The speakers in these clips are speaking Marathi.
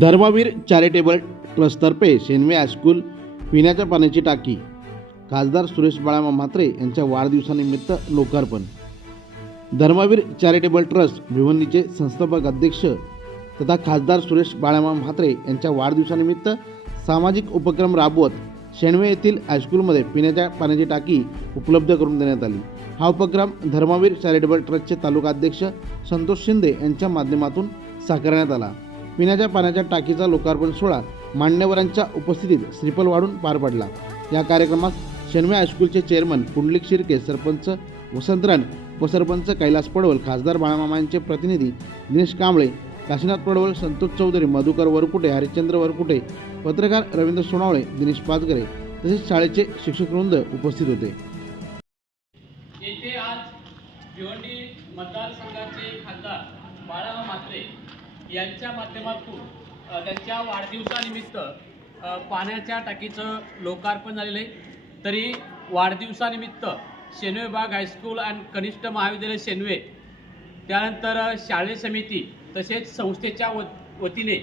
धर्मवीर चॅरिटेबल ट्रस्टतर्फे शेनवे हायस्कूल पिण्याच्या पाण्याची टाकी. खासदार सुरेश बाळामा म्हात्रे यांच्या वाढदिवसानिमित्त लोकार्पण. धर्मवीर चॅरिटेबल ट्रस्ट भिवंडीचे संस्थापक अध्यक्ष तथा खासदार सुरेश बाळामा म्हात्रे यांच्या वाढदिवसानिमित्त सामाजिक उपक्रम राबवत शेणवे येथील हायस्कूलमध्ये पिण्याच्या पाण्याची टाकी उपलब्ध करून देण्यात आली. हा उपक्रम धर्मवीर चॅरिटेबल ट्रस्टचे तालुका अध्यक्ष संतोष शिंदे यांच्या माध्यमातून साकारण्यात आला. पिण्याच्या पाण्याच्या टाकीचा लोकार्पण सोहळा मान्यवरांच्या उपस्थितीत श्रीफल वाढून पार पडला. या कार्यक्रमात शेनवे हायस्कूलचे चेअरमन पुंडलिक शिर्के सरपंच वसंतरान उपसरपंच कैलास पडवल खासदार बाळामामांचे प्रतिनिधी दिनेश कांबळे काशीनाथ पडवळ संतोष चौधरी मधुकर वरकुटे हरिश्चंद्र वरकुटे पत्रकार रवींद्र सोनावळे दिनेश पाचगरे तसेच शाळेचे शिक्षक वृंद उपस्थित होते. येथे आज भिवंडी मतदारसंघाचे खासदार बाळा म्हात्रे यांच्या माध्यमातून त्यांच्या वाढदिवसानिमित्त पाण्याच्या टाकीचं लोकार्पण झालेलं आहे. तरी वाढदिवसानिमित्त शेनवे बाग हायस्कूल आणि कनिष्ठ महाविद्यालय शेनवे त्यानंतर शाळे समिती तसेच संस्थेच्या व वतीने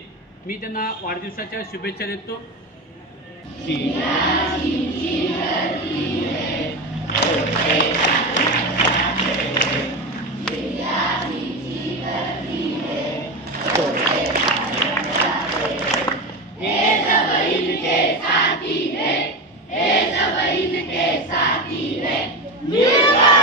मी त्यांना वाढदिवसाच्या शुभेच्छा देतो. बार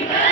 टू यू